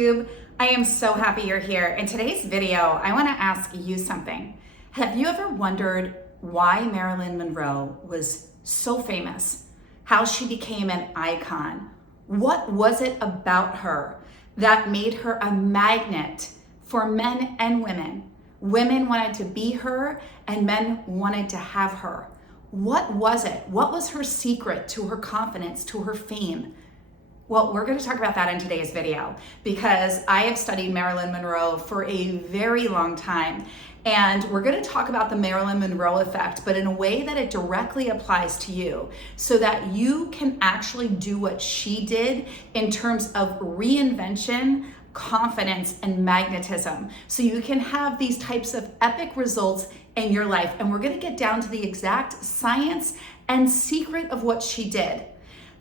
YouTube. I am so happy you're here. In today's video, I want to ask you something. Have you ever wondered why Marilyn Monroe was so famous? How she became an icon? What was it about her that made her a magnet for men and women? Women wanted to be her and men wanted to have her. What was it? What was her secret to her confidence, to her fame? Well, we're going to talk about that in today's video because I have studied Marilyn Monroe for a very long time. And we're going to talk about the Marilyn Monroe effect, but in a way that it directly applies to you so that you can actually do what she did in terms of reinvention, confidence, and magnetism. So you can have these types of epic results in your life. And we're going to get down to the exact science and secret of what she did.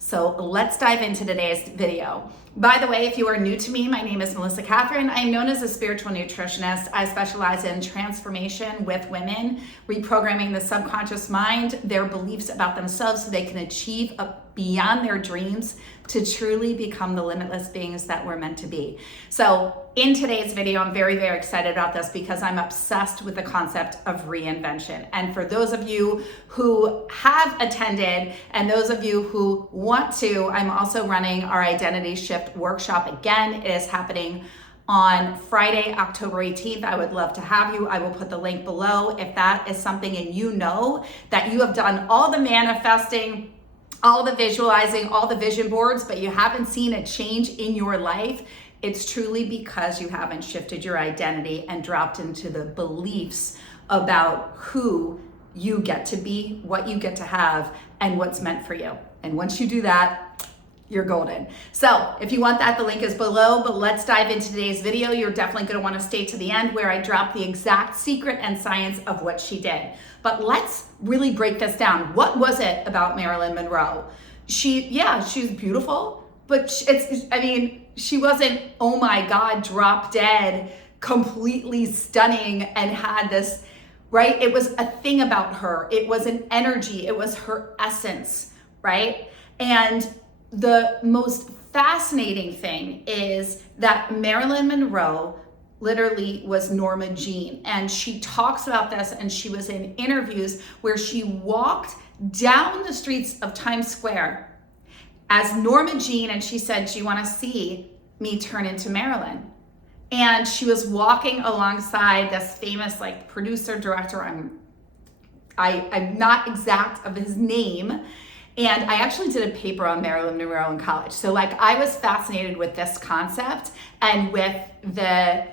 So let's dive into today's video. By the way, if you are new to me, my name is Melissa Catherine. I am known as a spiritual nutritionist. I specialize in transformation with women, reprogramming the subconscious mind, their beliefs about themselves so they can achieve beyond their dreams to truly become the limitless beings that we're meant to be. So in today's video, I'm very, very excited about this because I'm obsessed with the concept of reinvention. And for those of you who have attended and those of you who want to, I'm also running our Identity Shift workshop again. It is happening on Friday, October 18th. I would love to have you. I will put the link below. If that is something and you know that you have done all the manifesting, all the visualizing, all the vision boards, but you haven't seen a change in your life, it's truly because you haven't shifted your identity and dropped into the beliefs about who you get to be, what you get to have, and what's meant for you. And once you do that, you're golden. So if you want that, the link is below, but let's dive into today's video. You're definitely gonna wanna stay to the end where I drop the exact secret and science of what she did. But let's really break this down. What was it about Marilyn Monroe? She's beautiful, but she wasn't, oh my God, drop dead, completely stunning and had this, right? It was a thing about her. It was an energy. It was her essence, right? And the most fascinating thing is that Marilyn Monroe literally was Norma Jean. And she talks about this, and she was in interviews where she walked down the streets of Times Square as Norma Jean, and she said, "Do you want to see me turn into Marilyn?" And she was walking alongside this famous producer, director, I'm not exact of his name. And I actually did a paper on Marilyn Monroe in college. So I was fascinated with this concept and with the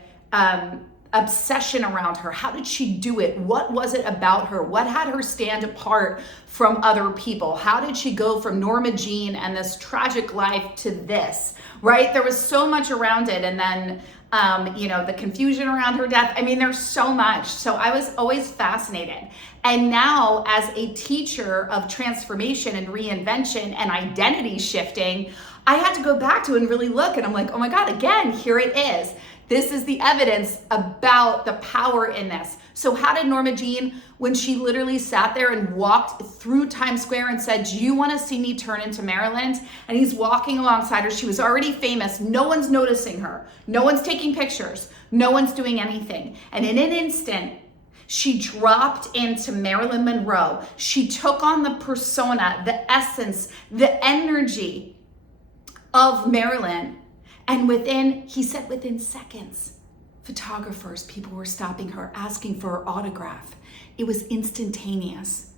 obsession around her. How did she do it? What was it about her? What had her stand apart from other people? How did she go from Norma Jean and this tragic life to this, right? There was so much around it. And then, the confusion around her death. I mean, there's so much. So I was always fascinated. And now as a teacher of transformation and reinvention and identity shifting, I had to go back to it and really look. And I'm like, oh my God, again, here it is. This is the evidence about the power in this. So how did Norma Jean, when she literally sat there and walked through Times Square and said, "Do you want to see me turn into Marilyn?" And he's walking alongside her. She was already famous. No one's noticing her. No one's taking pictures. No one's doing anything. And in an instant, she dropped into Marilyn Monroe. She took on the persona, the essence, the energy of Marilyn. And within seconds, photographers, people were stopping her, asking for her autograph. It was instantaneous.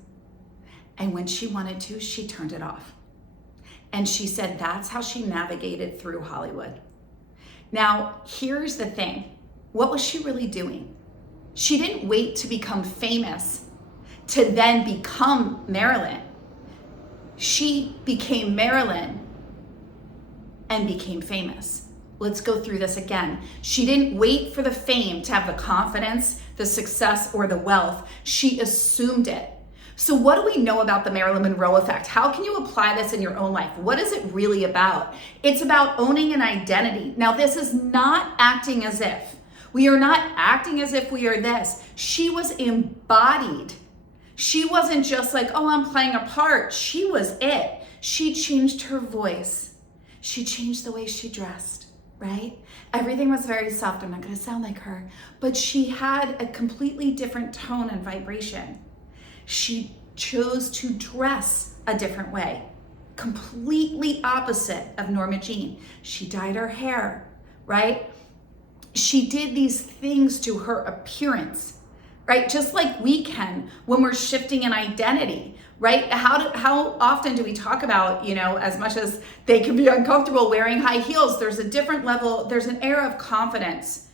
And when she wanted to, she turned it off. And she said that's how she navigated through Hollywood. Now, here's the thing. What was she really doing? She didn't wait to become famous to then become Marilyn. She became Marilyn and became famous. Let's go through this again. She didn't wait for the fame to have the confidence, the success, or the wealth. She assumed it. So what do we know about the Marilyn Monroe effect? How can you apply this in your own life? What is it really about? It's about owning an identity. Now, this is not acting as if. We are not acting as if we are this. She was embodied. She wasn't just like, oh, I'm playing a part. She was it. She changed her voice. She changed the way she dressed. right? Everything was very soft. I'm not going to sound like her, but she had a completely different tone and vibration. She chose to dress a different way, completely opposite of Norma Jean. She dyed her hair, right? She did these things to her appearance, right? Just like we can when we're shifting an identity, right? How often do we talk about, as much as they can be uncomfortable wearing high heels, there's a different level, there's an air of confidence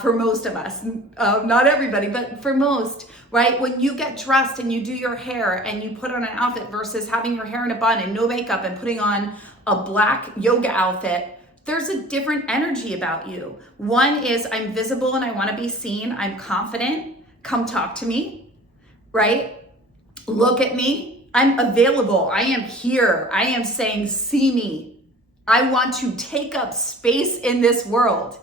for most of us, not everybody, but for most, right? When you get dressed and you do your hair and you put on an outfit versus having your hair in a bun and no makeup and putting on a black yoga outfit, there's a different energy about you. One is I'm visible and I want to be seen. I'm confident. Come talk to me, right? Look at me. I'm available. I am here. I am saying, see me. I want to take up space in this world,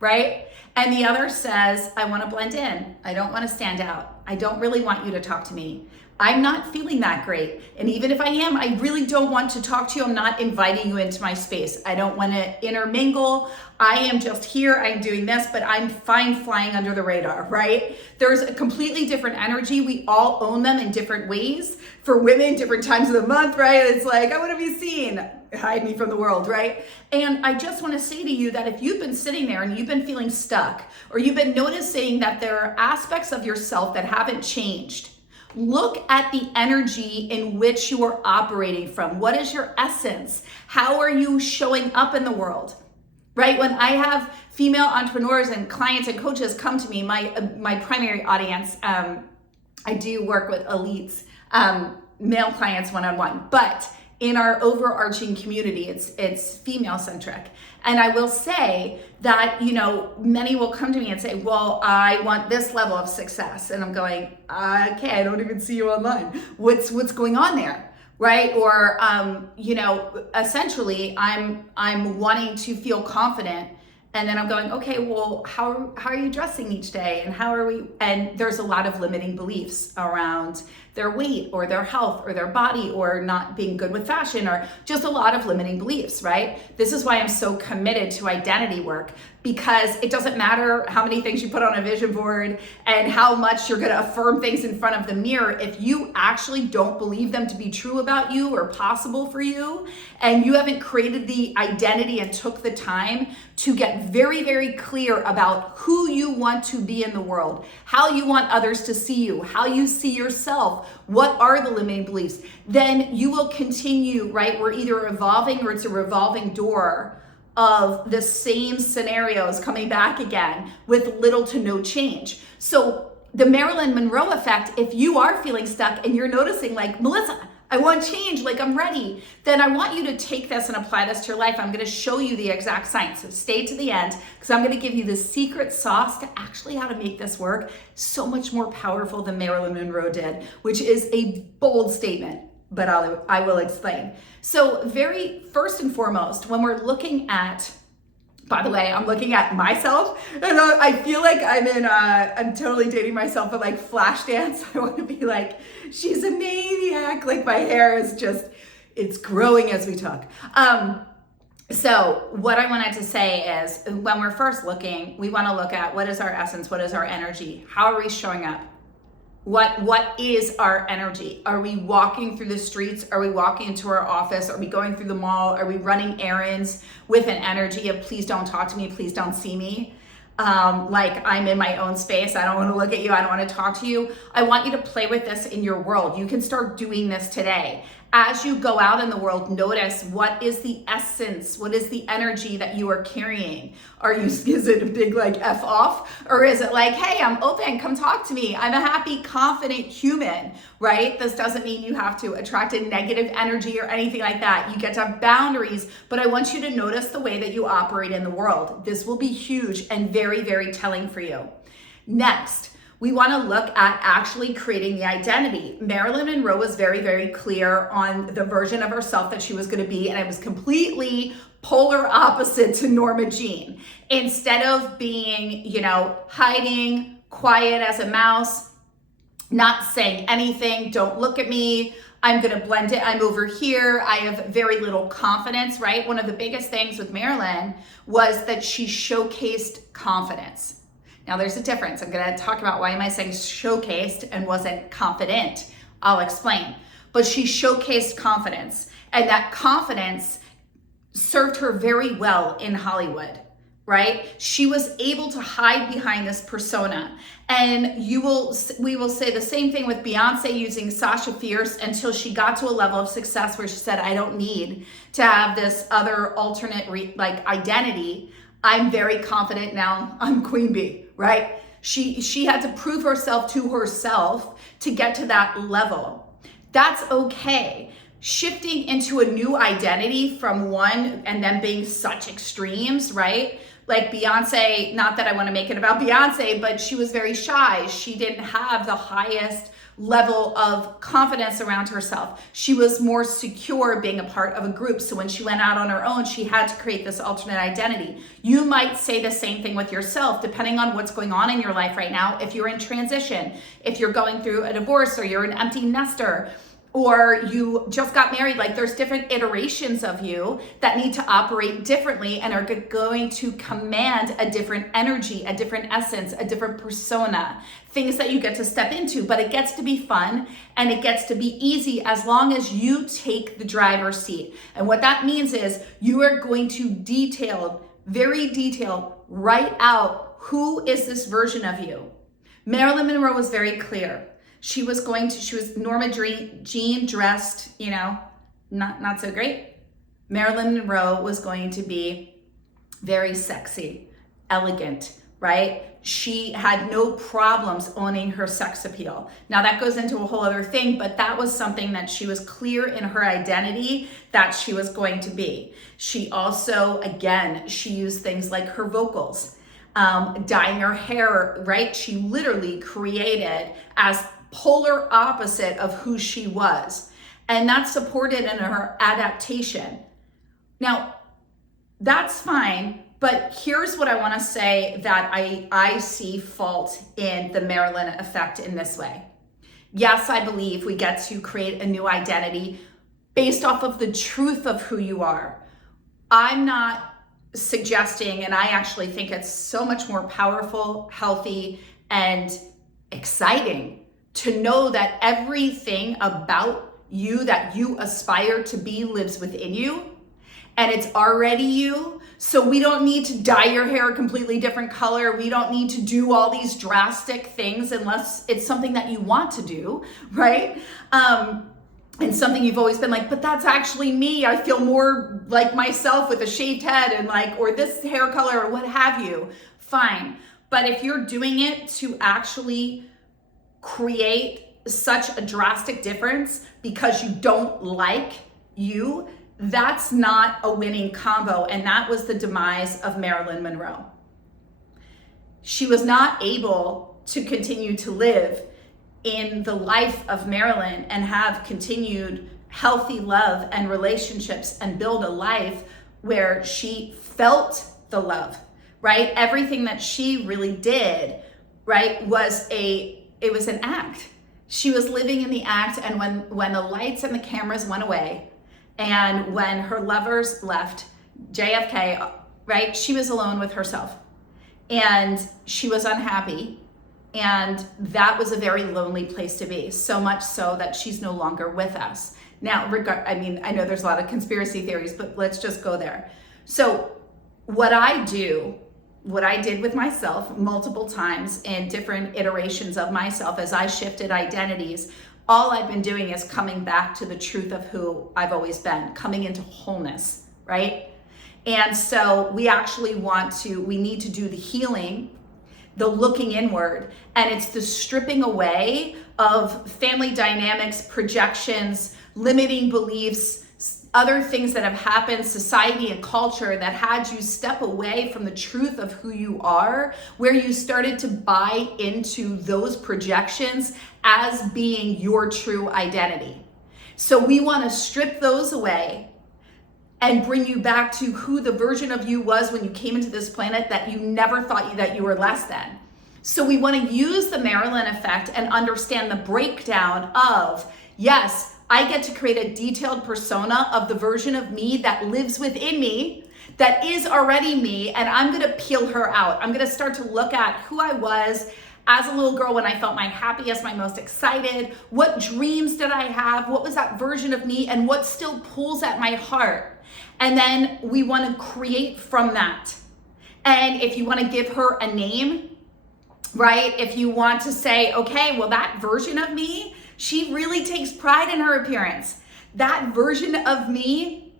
right? And the other says, I want to blend in. I don't want to stand out. I don't really want you to talk to me. I'm not feeling that great. And even if I am, I really don't want to talk to you. I'm not inviting you into my space. I don't want to intermingle. I am just here. I'm doing this, but I'm fine flying under the radar, right? There's a completely different energy. We all own them in different ways. For women, different times of the month, right? It's like, I want to be seen. Hide me from the world, right? And I just want to say to you that if you've been sitting there and you've been feeling stuck, or you've been noticing that there are aspects of yourself that haven't changed, look at the energy in which you are operating from. What is your essence? How are you showing up in the world? Right? When I have female entrepreneurs and clients and coaches come to me, my primary audience, I do work with elites, male clients one-on-one, but in our overarching community, it's female centric. And I will say that, many will come to me and say, well, I want this level of success. And I'm going, okay, I don't even see you online. What's going on there? Right? Or, essentially I'm wanting to feel confident. And then I'm going, okay, well, how are you dressing each day? And and there's a lot of limiting beliefs around their weight or their health or their body or not being good with fashion or just a lot of limiting beliefs, right? This is why I'm so committed to identity work, because it doesn't matter how many things you put on a vision board and how much you're gonna affirm things in front of the mirror. If you actually don't believe them to be true about you or possible for you, and you haven't created the identity and took the time to get very, very clear about who you want to be in the world, how you want others to see you, how you see yourself, what are the limiting beliefs, then you will continue, right? We're either evolving or it's a revolving door of the same scenarios coming back again with little to no change. So the Marilyn Monroe effect, if you are feeling stuck and you're noticing like, Melissa, I want change, like I'm ready, then I want you to take this and apply this to your life. I'm going to show you the exact science. So stay to the end, because I'm going to give you the secret sauce to actually how to make this work so much more powerful than Marilyn Monroe did, which is a bold statement, but I will explain. So very first and foremost, when we're looking at, by the way, I'm looking at myself and I feel like I'm totally dating myself, but like Flashdance, I want to be like, she's a maniac. Like my hair is just, it's growing as we talk. So what I wanted to say is when we're first looking, we want to look at what is our essence? What is our energy? How are we showing up? What is our energy? Are we walking through the streets? Are we walking into our office? Are we going through the mall? Are we running errands with an energy of please don't talk to me, please don't see me? Like I'm in my own space. I don't want to look at you. I don't want to talk to you. I want you to play with this in your world. You can start doing this today. As you go out in the world, notice what is the essence, what is the energy that you are carrying? Is it a big like F off? Or is it like, hey, I'm open, come talk to me. I'm a happy, confident human, right? This doesn't mean you have to attract a negative energy or anything like that. You get to have boundaries, but I want you to notice the way that you operate in the world. This will be huge and very, very telling for you. Next, we want to look at actually creating the identity. Marilyn Monroe was very, very clear on the version of herself that she was going to be, and it was completely polar opposite to Norma Jean. Instead of being, hiding, quiet as a mouse, not saying anything, don't look at me, I'm going to blend it. I'm over here. I have very little confidence, right? One of the biggest things with Marilyn was that she showcased confidence. Now there's a difference. I'm going to talk about why am I saying showcased and wasn't confident. I'll explain. But she showcased confidence, and that confidence served her very well in Hollywood, right? She was able to hide behind this persona. And we will say the same thing with Beyonce using Sasha Fierce until she got to a level of success where she said, I don't need to have this other alternate identity. I'm very confident now. I'm Queen Bee, right? She had to prove herself to herself to get to that level. That's okay. Shifting into a new identity from one and then being such extremes, right? Like Beyonce, not that I want to make it about Beyonce, but she was very shy. She didn't have the highest level of confidence around herself. She was more secure being a part of a group. So when she went out on her own, she had to create this alternate identity. You might say the same thing with yourself, depending on what's going on in your life right now. If you're in transition, if you're going through a divorce, or you're an empty nester, or you just got married, like there's different iterations of you that need to operate differently and are going to command a different energy, a different essence, a different persona, things that you get to step into. But it gets to be fun and it gets to be easy as long as you take the driver's seat. And what that means is you are going to very detailed, write out who is this version of you. Marilyn Monroe was very clear. She was Norma Jean dressed, not so great. Marilyn Monroe was going to be very sexy, elegant, right? She had no problems owning her sex appeal. Now that goes into a whole other thing, but that was something that she was clear in her identity that she was going to be. She also, again, she used things like her vocals, dyeing her hair, right? She literally created as polar opposite of who she was. And that's supported in her adaptation. Now, that's fine, but here's what I want to say that I see fault in the Marilyn effect in this way. Yes, I believe we get to create a new identity based off of the truth of who you are. I'm not suggesting, and I actually think it's so much more powerful, healthy, and exciting to know that everything about you that you aspire to be lives within you, and it's already you. So we don't need to dye your hair a completely different color. We don't need to do all these drastic things unless it's something that you want to do, right? And something you've always been like, but that's actually me. I feel more like myself with a shaved head and or this hair color or what have you. Fine. But if you're doing it to actually create such a drastic difference because you don't like you, that's not a winning combo. And that was the demise of Marilyn Monroe. She was not able to continue to live in the life of Marilyn and have continued healthy love and relationships and build a life where she felt the love, right? Everything that she really did, right, was an act. She was living in the act, and when the lights and the cameras went away, and when her lovers left, JFK, right, she was alone with herself. And she was unhappy, and that was a very lonely place to be, so much so that she's no longer with us. Now, I know there's a lot of conspiracy theories, but let's just go there. So what I did with myself multiple times in different iterations of myself as I shifted identities, all I've been doing is coming back to the truth of who I've always been, coming into wholeness, right? And so we need to do the healing, the looking inward, and it's the stripping away of family dynamics, projections, limiting beliefs, other things that have happened, society and culture that had you step away from the truth of who you are, where you started to buy into those projections as being your true identity. So we want to strip those away and bring you back to who the version of you was when you came into this planet that you never thought that you were less than. So we want to use the Marilyn effect and understand the breakdown of, yes, I get to create a detailed persona of the version of me that lives within me, that is already me, and I'm gonna peel her out. I'm gonna start to look at who I was as a little girl when I felt my happiest, my most excited. What dreams did I have? What was that version of me? And what still pulls at my heart? And then we wanna create from that. And if you wanna give her a name, right? If you want to say, okay, well, that version of me, she really takes pride in her appearance. That version of me,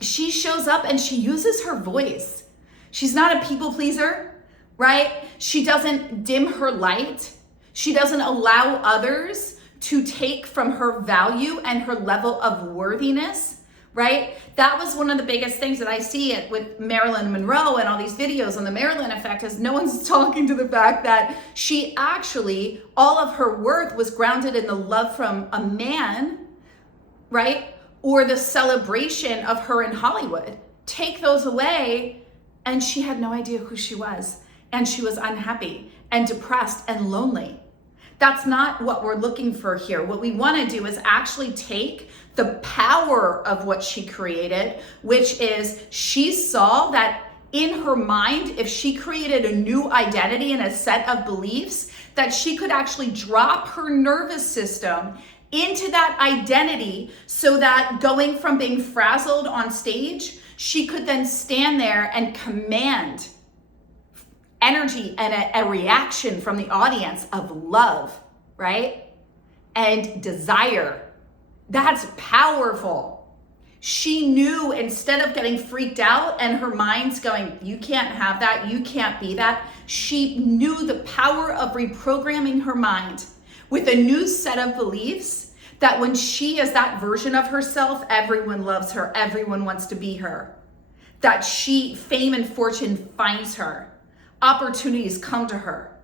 she shows up and she uses her voice. She's not a people pleaser, right? She doesn't dim her light. She doesn't allow others to take from her value and her level of worthiness, right? That was one of the biggest things that I see it with Marilyn Monroe and all these videos on the Marilyn Effect, is no one's talking to the fact that she actually, all of her worth was grounded in the love from a man, right? Or the celebration of her in Hollywood. Take those away, and she had no idea who she was. And she was unhappy and depressed and lonely. That's not what we're looking for here. What we want to do is actually take the power of what she created, which is she saw that in her mind, if she created a new identity and a set of beliefs, that she could actually drop her nervous system into that identity, so that going from being frazzled on stage, she could then stand there and command energy and a reaction from the audience of love, right? And desire. That's powerful. She knew, instead of getting freaked out and her mind's going, you can't have that, you can't be that, she knew the power of reprogramming her mind with a new set of beliefs, that when she is that version of herself, everyone loves her, everyone wants to be her. That fame and fortune finds her, opportunities come to her,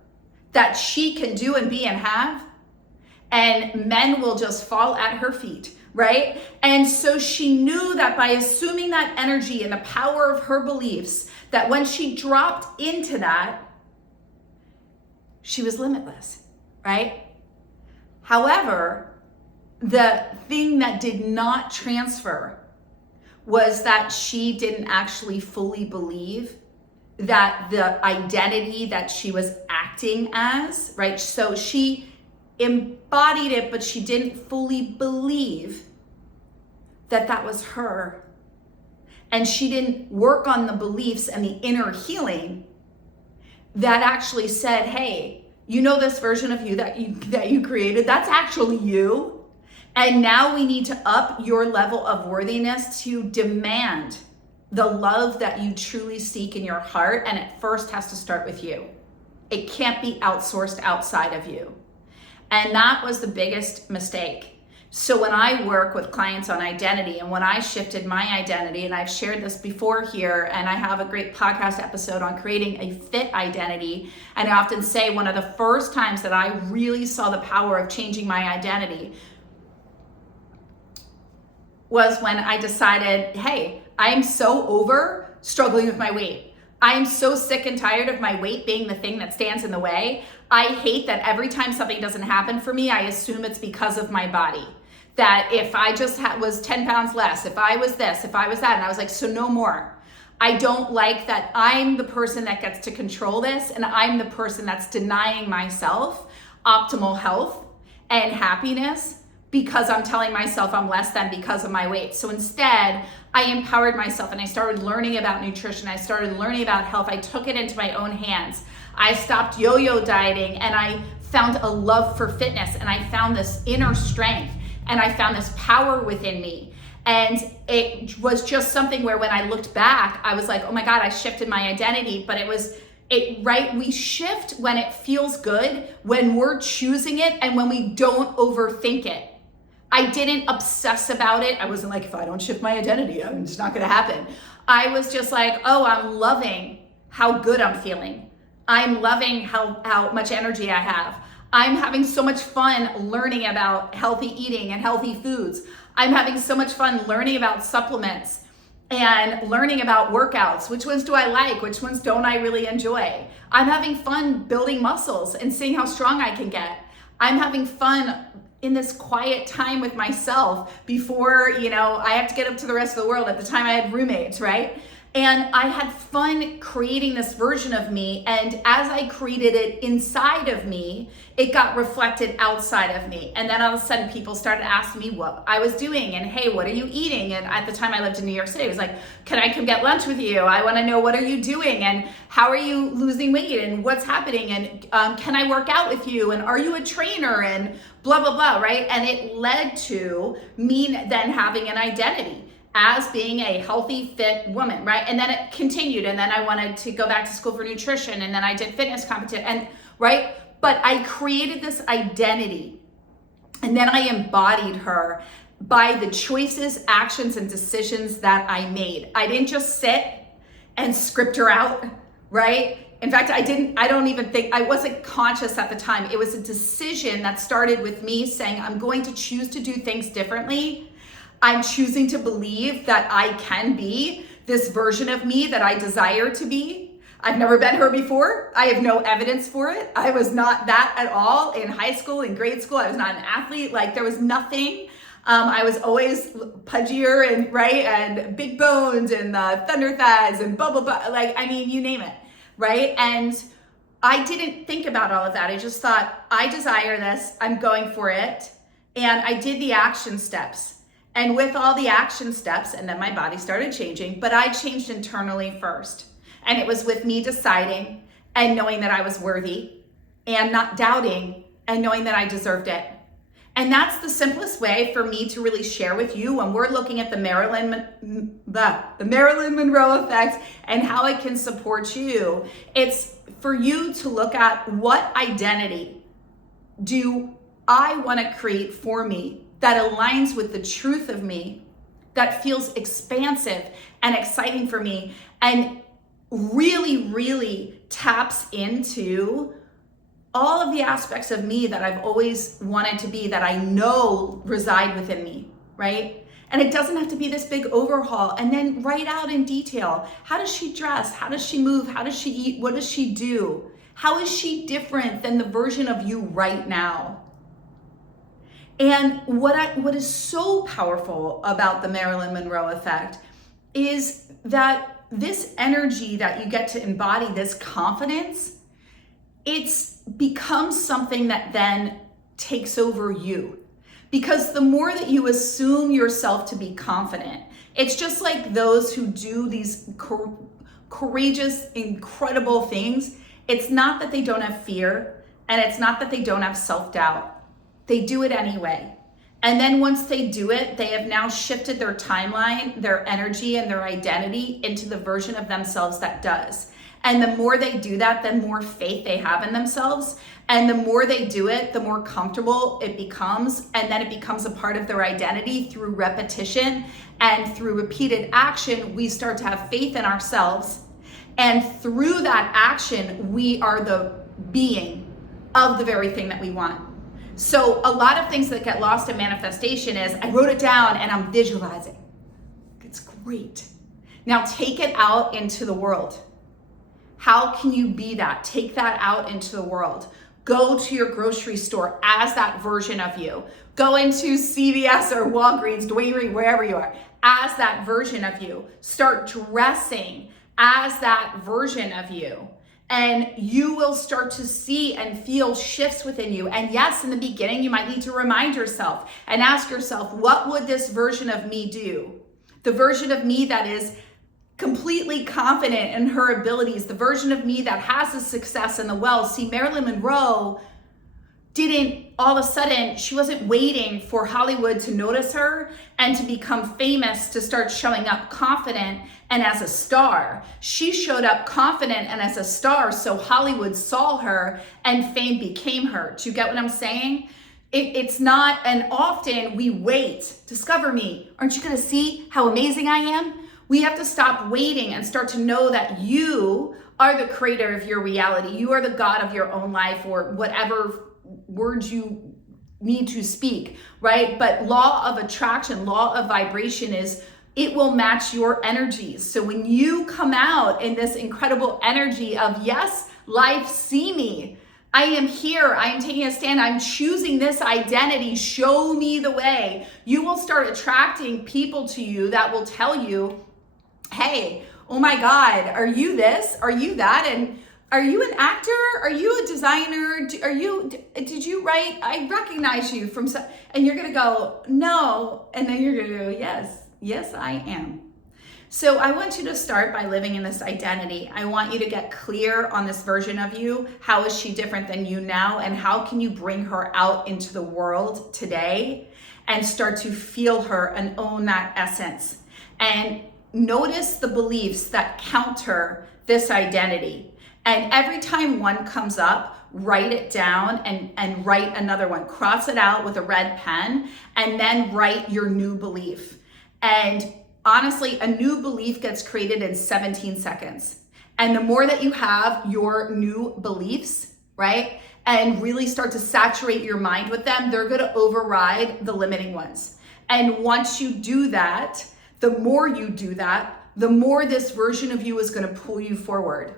that she can do and be and have, and men will just fall at her feet, right? And so she knew that by assuming that energy and the power of her beliefs, that when she dropped into that, she was limitless, right? However, the thing that did not transfer was that she didn't actually fully believe that the identity that she was acting as, right? So she embodied it, but she didn't fully believe that that was her. And she didn't work on the beliefs and the inner healing that actually said, hey, you know, this version of you that you created, that's actually you. And now we need to up your level of worthiness to demand the love that you truly seek in your heart. And it first has to start with you. It can't be outsourced outside of you. And that was the biggest mistake. So when I work with clients on identity, and when I shifted my identity, and I've shared this before here, and I have a great podcast episode on creating a fit identity. And I often say one of the first times that I really saw the power of changing my identity was when I decided, hey, I am so over struggling with my weight. I am so sick and tired of my weight being the thing that stands in the way. I hate that every time something doesn't happen for me, I assume it's because of my body. That if I just was 10 pounds less, if I was this, if I was that, and I was like, so no more. I don't like that I'm the person that gets to control this, and I'm the person that's denying myself optimal health and happiness because I'm telling myself I'm less than because of my weight. So instead, I empowered myself and I started learning about nutrition. I started learning about health. I took it into my own hands. I stopped yo-yo dieting, and I found a love for fitness, and I found this inner strength, and I found this power within me. And it was just something where when I looked back, I was like, oh my God, I shifted my identity. But we shift when it feels good, when we're choosing it, and when we don't overthink it. I didn't obsess about it. I wasn't like, if I don't shift my identity, it's not gonna happen. I was just like, oh, I'm loving how good I'm feeling. I'm loving how much energy I have. I'm having so much fun learning about healthy eating and healthy foods. I'm having so much fun learning about supplements and learning about workouts. Which ones do I like? Which ones don't I really enjoy? I'm having fun building muscles and seeing how strong I can get. I'm having fun in this quiet time with myself before, I have to get up to the rest of the world. At the time I had roommates, right? And I had fun creating this version of me. And as I created it inside of me, it got reflected outside of me. And then all of a sudden people started asking me what I was doing and, hey, what are you eating? And at the time I lived in New York City, I was like, can I come get lunch with you? I want to know, what are you doing? And how are you losing weight? And what's happening? And can I work out with you? And are you a trainer? And blah, blah, blah, right? And it led to me then having an identity as being a healthy, fit woman, right? And then it continued, and then I wanted to go back to school for nutrition, and then I did fitness competition, and right? But I created this identity, and then I embodied her by the choices, actions, and decisions that I made. I didn't just sit and script her out, right? In fact, I wasn't conscious at the time. It was a decision that started with me saying, I'm going to choose to do things differently. I'm choosing to believe that I can be this version of me that I desire to be. I've never been her before. I have no evidence for it. I was not that at all in high school, in grade school. I was not an athlete. Like, there was nothing. I was always pudgier and big bones and thunder thighs and blah, blah, blah. Like, I mean, you name it, right? And I didn't think about all of that. I just thought, I desire this. I'm going for it. And I did the action steps. And with all the action steps, and then my body started changing, but I changed internally first. And it was with me deciding and knowing that I was worthy and not doubting and knowing that I deserved it. And that's the simplest way for me to really share with you when we're looking at the Marilyn Monroe Effect and how it can support you. It's for you to look at, what identity do I want to create for me that aligns with the truth of me, that feels expansive and exciting for me, and really, really taps into all of the aspects of me that I've always wanted to be, that I know reside within me, right? And it doesn't have to be this big overhaul. And then write out in detail, how does she dress? How does she move? How does she eat? What does she do? How is she different than the version of you right now? And what is so powerful about the Marilyn Monroe Effect is that this energy that you get to embody, this confidence, it's becomes something that then takes over you. Because the more that you assume yourself to be confident, it's just like those who do these courageous, incredible things. It's not that they don't have fear, and it's not that they don't have self-doubt. They do it anyway. And then once they do it, they have now shifted their timeline, their energy, and their identity into the version of themselves that does. And the more they do that, the more faith they have in themselves. And the more they do it, the more comfortable it becomes. And then it becomes a part of their identity through repetition and through repeated action. We start to have faith in ourselves. And through that action, we are the being of the very thing that we want. So a lot of things that get lost in manifestation is, I wrote it down and I'm visualizing. It's great. Now take it out into the world. How can you be that? Take that out into the world. Go to your grocery store as that version of you. Go into CVS or Walgreens, Dwayne Reed, wherever you are, as that version of you. Start dressing as that version of you. And you will start to see and feel shifts within you. And yes, in the beginning, you might need to remind yourself and ask yourself, what would this version of me do? The version of me that is completely confident in her abilities, the version of me that has the success and the wealth. See, Marilyn Monroe didn't, all of a sudden, she wasn't waiting for Hollywood to notice her and to become famous to start showing up confident and as a star. She showed up confident and as a star, so Hollywood saw her and fame became her. Do you get what I'm saying? It's not, and often we wait, discover me. Aren't you gonna see how amazing I am? We have to stop waiting and start to know that you are the creator of your reality. You are the God of your own life, or whatever words you need to speak, right? But law of attraction, law of vibration is, it will match your energies. So when you come out in this incredible energy of, yes, life, see me, I am here. I am taking a stand. I'm choosing this identity. Show me the way. You will start attracting people to you that will tell you, hey, oh my God, are you this? Are you that? And are you an actor? Are you a designer? Did you write? I recognize you from some, and you're going to go, no. And then you're going to go, yes, I am. So I want you to start by living in this identity. I want you to get clear on this version of you. How is she different than you now? And how can you bring her out into the world today and start to feel her and own that essence? And notice the beliefs that counter this identity. And every time one comes up, write it down and write another one. Cross it out with a red pen and then write your new belief. And honestly, a new belief gets created in 17 seconds. And the more that you have your new beliefs, right, and really start to saturate your mind with them, they're going to override the limiting ones. And once you do that, the more you do that, the more this version of you is going to pull you forward.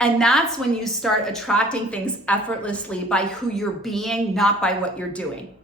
And that's when you start attracting things effortlessly by who you're being, not by what you're doing,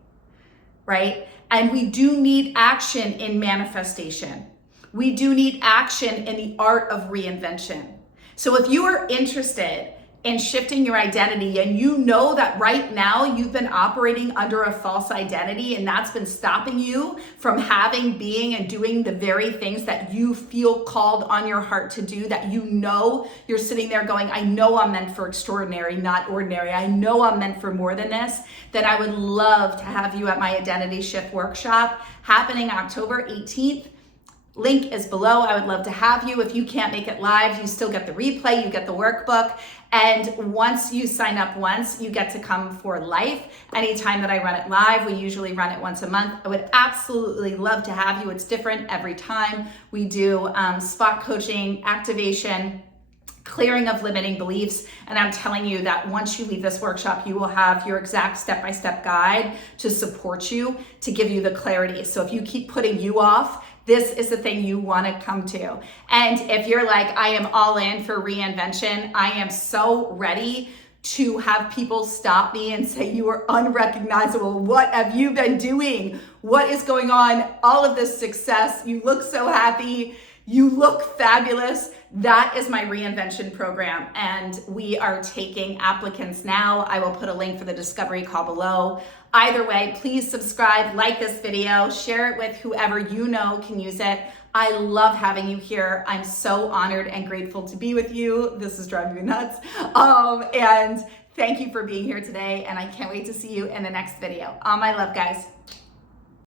right? And we do need action in manifestation. We do need action in the art of reinvention. So if you are interested in shifting your identity and you know that right now you've been operating under a false identity and that's been stopping you from having, being, and doing the very things that you feel called on your heart to do, that you know you're sitting there going, I know I'm meant for extraordinary, not ordinary. I know I'm meant for more than this, then I would love to have you at my Identity Shift Workshop happening October 18th. Link is below. I would love to have you. If you can't make it live, you still get the replay, you get the workbook. And once you sign up once, you get to come for life. Anytime that I run it live, we usually run it once a month. I would absolutely love to have you. It's different every time. We do spot coaching, activation, clearing of limiting beliefs. And I'm telling you that once you leave this workshop, you will have your exact step-by-step guide to support you, to give you the clarity. So if you keep putting you off, this is the thing you want to come to. And if you're like, I am all in for reinvention, I am so ready to have people stop me and say, you are unrecognizable. What have you been doing? What is going on? All of this success. You look so happy. You look fabulous. That is my reinvention program. And we are taking applicants now. I will put a link for the discovery call below. Either way, please subscribe, like this video, share it with whoever you know can use it. I love having you here. I'm so honored and grateful to be with you. This is driving me nuts. And thank you for being here today. And I can't wait to see you in the next video. All my love, guys.